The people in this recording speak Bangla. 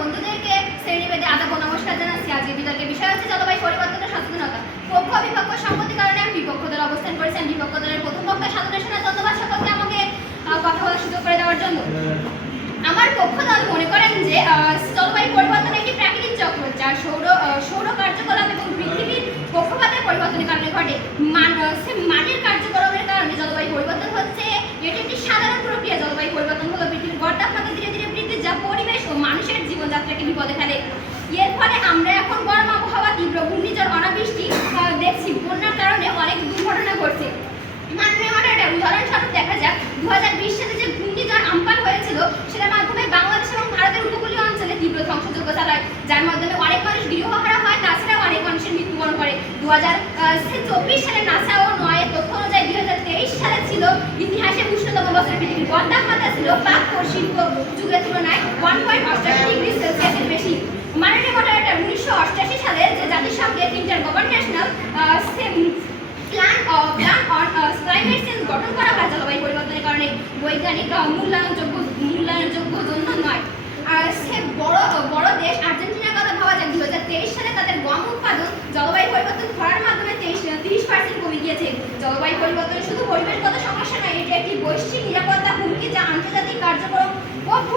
বন্ধুদেরকে শ্রেণীভেদে আদাব ও নমস্কার জানাচ্ছি। আজকে বিতর্কের বিষয় হচ্ছে জলবায়ু পরিবর্তনের সচেতনতা। পক্ষ বিপক্ষ সম্মতির কারণে আমি বিপক্ষ দলে অবস্থান করেছি। আমি বিপক্ষ দলের প্রথম বক্তা সাধনা সেনা, ধন্যবাদ সকলকে আমাকে কথা বলার সুযোগ করে দেওয়ার জন্য। আমার পক্ষ দল মনে করেন যে জলবায়ু পরিবর্তন একটি প্রাকৃতিক চক্র, যা সৌর কার্যকলাপ এবং পৃথিবীর কক্ষপথের পরিবর্তনের কারণে ঘটে। মানের কার্যকলাপের কারণে জলবায়ু পরিবর্তন হচ্ছে। এটি একটি সাধারণ প্রক্রিয়া। জলবায়ু পরিবর্তন হলো পৃথিবীর গড় তাপমাত্রা ধীরে ধীরে বৃদ্ধি, যা পরিবেশ ও মানুষের জীবনযাত্রাকে বিপদে ফেলে। এর ফলে আমরা এখন গরম আবহাওয়া, তীব্র ঘূর্ণিঝড়, অনাবৃষ্টি দেখছি। বন্যার কারণে অনেক দুর্ঘটনা ঘটছে। একটা উদাহরণস্বরূপ দেখা যাক, 2020 সালে যে ঘূর্ণিঝড় আম্পান হয়েছিল, সেটার মাধ্যমে বাংলাদেশ এবং ভারতের উপকূলীয় অঞ্চলে তীব্র ধ্বংসযজ্ঞ চালায়, যার মাধ্যমে অনেক মানুষ গৃহহারা হয়, তাছাড়াও অনেক মানুষের মৃত্যুবরণ করে। 2024 সালে নাসা ও নয়ের তথ্য অনুযায়ী 2023 সালে ছিল ইতিহাসের উষ্ণতম বছর। পৃথিবীর গড় তাপমাত্রা ছিল প্রাক শিল্প যুগের তুলনায় 1.88 ডিগ্রি সেলসিয়াসের বেশি। মাননীয় মডারেটর 1988 সালে যে জাতিসংঘের ইন্টারগভর্নেশনাল প্ল্যান অন ক্লাইমেট চেঞ্জ গঠন করা হয় জলবায়ু পরিবর্তনের কারণে বৈজ্ঞানিক মূল্যায়নযোগ্য জন্য নয়। সে বড় দেশ আর্জেন্টিনার কথা ভাবা যাক, 2023 সালে তাদের গম উৎপাদন জলবায়ু পরিবর্তন করার মাধ্যমে 30% কমে গিয়েছে। জলবায়ু পরিবর্তন শুধু পরিবেশগত সমস্যা নয়, এটি একটি বৈশ্বিক নিরাপত্তা হুমকি, যা আন্তর্জাতিক কার্যক্রম ও ভূ